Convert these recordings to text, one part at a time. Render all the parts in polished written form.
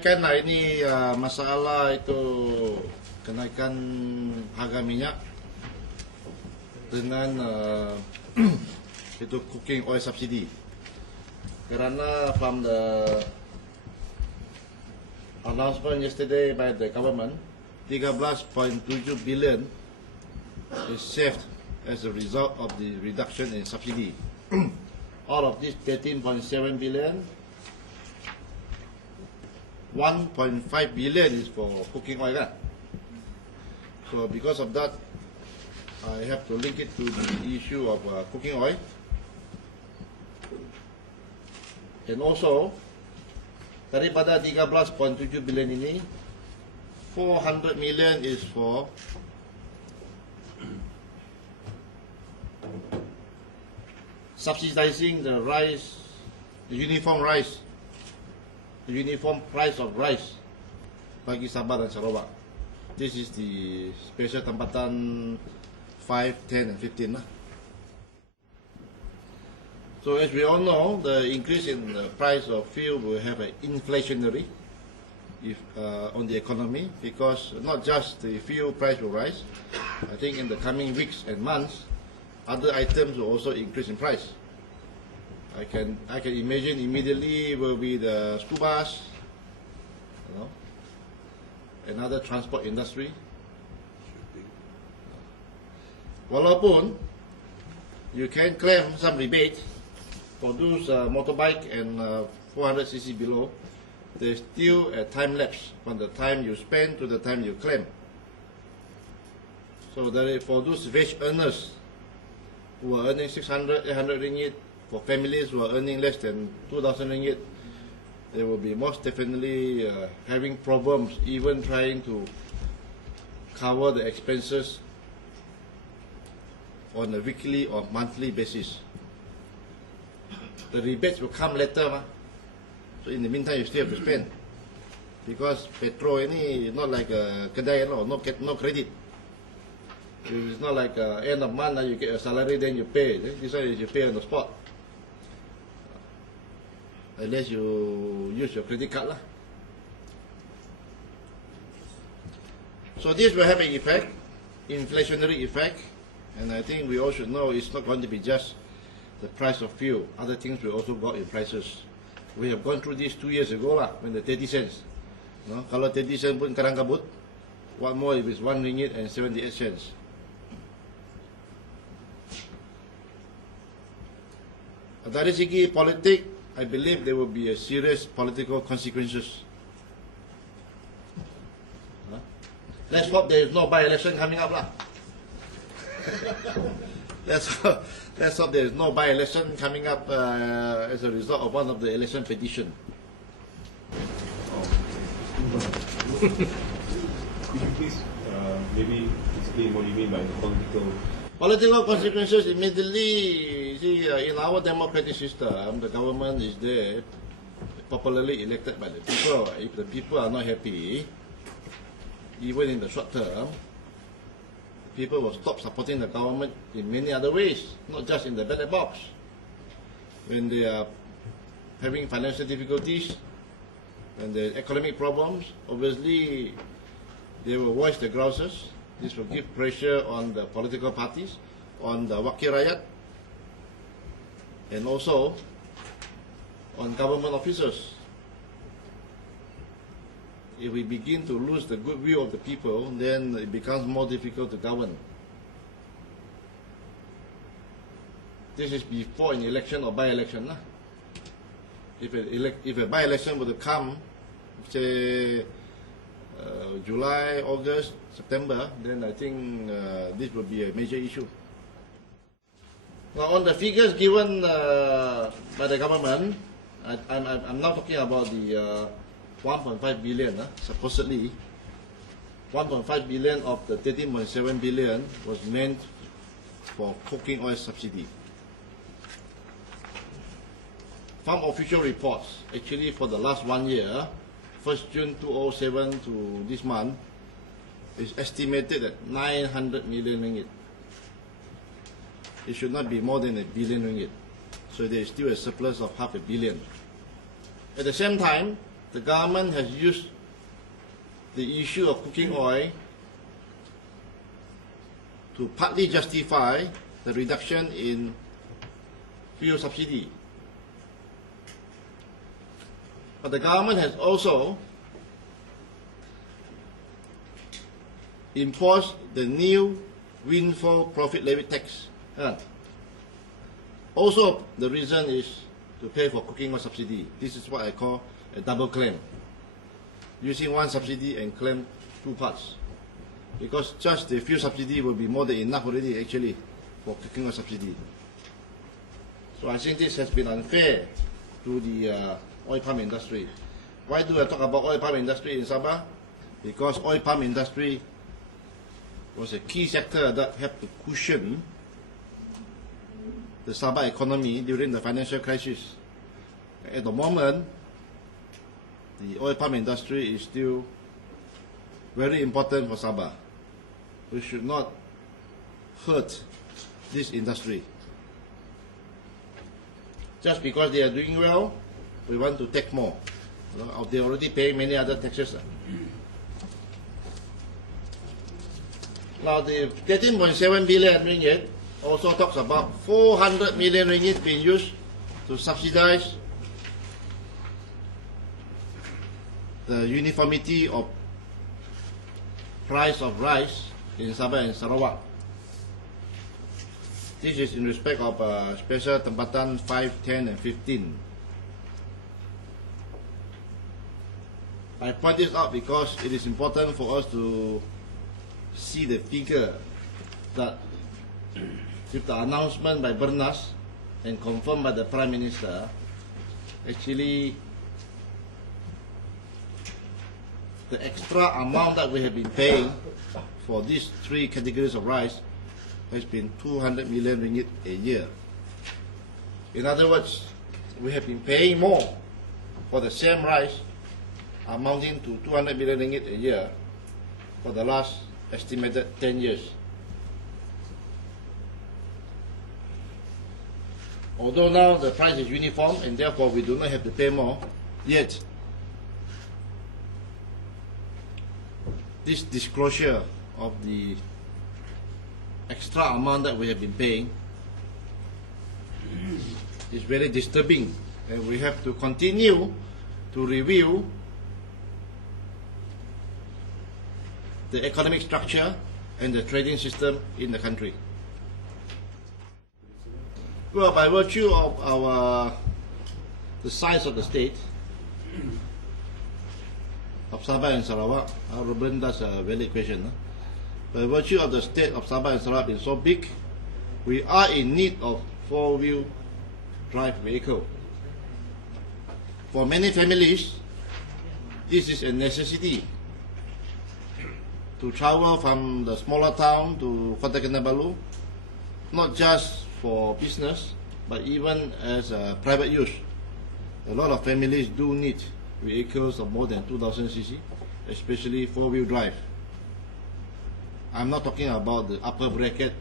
sampaikan lah ini masalah itu kenaikan harga minyak dengan itu cooking oil subsidy. Kerana from the announcement yesterday by the government, 13.7 billion is saved as a result of the reduction in subsidy. Out of this 13.7 billion, 1.5 billion is for cooking oil. So because of that, I have to link it to the issue of cooking oil. And also, daripada 13.7 billion ini, 400 million is for subsidizing the rice, the uniform price of rice bagi Sabah dan Sarawak. This is the special tempatan 5, 10 and 15 lah. So as we all know, the increase in the price of fuel will have an inflationary on the economy, because not just the fuel price will rise. I think in the coming weeks and months, other items will also increase in price. I can imagine immediately will be the school bus, another transport industry. Walaupun you can claim some rebate for those motorbike and 400cc below, there's still a time lapse from the time you spend to the time you claim. So that for those wage earners who are earning 600, 800 ringgit, for families who are earning less than 2,000 ringgit, they will be most definitely having problems even trying to cover the expenses on a weekly or monthly basis. The rebates will come later, so in the meantime you still have to spend, because petrol ini not like a kedai, no credit. It's not like end of month you get a salary then you pay. This one is you pay on the spot, unless you use your credit card lah. So this will have an effect, inflationary effect, and I think we all should know it's not going to be just the price of fuel. Other things will also go up in prices. We have gone through this 2 years ago lah, when the 30 cents. Kalau 30 cents pun karang kabut, what more if it's 1 ringgit and 78 cents. Dari segi politik, I believe there will be a serious political consequences. Let's hope there is no by-election coming up lah. Let's hope there is no by-election coming up as a result of one of the election petition. Could you please maybe explain what you mean by political consequences? Immediately, see, in our democratic system, the government is there, popularly elected by the people. If the people are not happy, even in the short term, people will stop supporting the government in many other ways, not just in the ballot box. When they are having financial difficulties and the economic problems, obviously they will voice the grouses. This will give pressure on the political parties, on the wakil rakyat, and also on government officers. If we begin to lose the goodwill of the people, then it becomes more difficult to govern. This is before an election or by-election. If a by-election were to come, say July, August, September, then I think this would be a major issue. Now, on the figures given by the government, I'm now talking about the 1.5 billion, supposedly 1.5 billion of the 13.7 billion was meant for cooking oil subsidy. From official reports, actually for the last 1 year, 1st June 2007 to this month, is estimated at 900 million ringgit. It should not be more than 1 billion ringgit. So there is still a surplus of half a billion. At the same time, the government has used the issue of cooking oil to partly justify the reduction in fuel subsidy. But the government has also imposed the new windfall profit levy tax. Also, the reason is to pay for cooking oil subsidy. This is what I call a double claim. Using one subsidy and claim two parts. Because just the fuel subsidy will be more than enough already actually for cooking oil subsidy. So I think this has been unfair to the oil palm industry. Why do I talk about oil palm industry in Sabah? Because oil palm industry was a key sector that helped to cushion the Sabah economy during the financial crisis. At the moment, the oil palm industry is still very important for Sabah. We should not hurt this industry. Just because they are doing well, we want to take more. They already pay many other taxes. Now the 13.7 billion ringgit also talks about 400 million ringgit being used to subsidize the uniformity of price of rice in Sabah and Sarawak. This is in respect of special tempatan 5, 10 and 15. I point this out because it is important for us to see the figure that with the announcement by Bernas and confirmed by the Prime Minister, actually the extra amount that we have been paying for these three categories of rice has been 200 million ringgit a year. In other words, we have been paying more for the same rice amounting to 200 million ringgit a year for the last estimated 10 years. Although now the price is uniform and therefore we do not have to pay more, yet this disclosure of the extra amount that we have been paying is very disturbing, and we have to continue to review the economic structure and the trading system in the country. Well, by virtue of the size of the state of Sabah and Sarawak, Ruben, that's a valid question. By virtue of the state of Sabah and Sarawak being so big, we are in need of four-wheel drive vehicle. For many families, this is a necessity to travel from the smaller town to Kota Kinabalu, not just for business, but even as a private use. A lot of families do need vehicles of more than 2,000 cc, especially four-wheel drive. I'm not talking about the upper bracket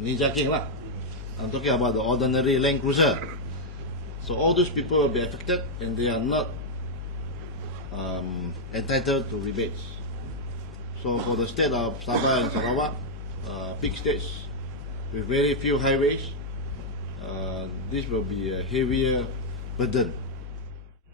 Ninja King lah. I'm talking about the ordinary Land Cruiser. So all those people will be affected, and they are not entitled to rebates. So for the state of Sabah and Sarawak, big states with very few highways, this will be a heavier burden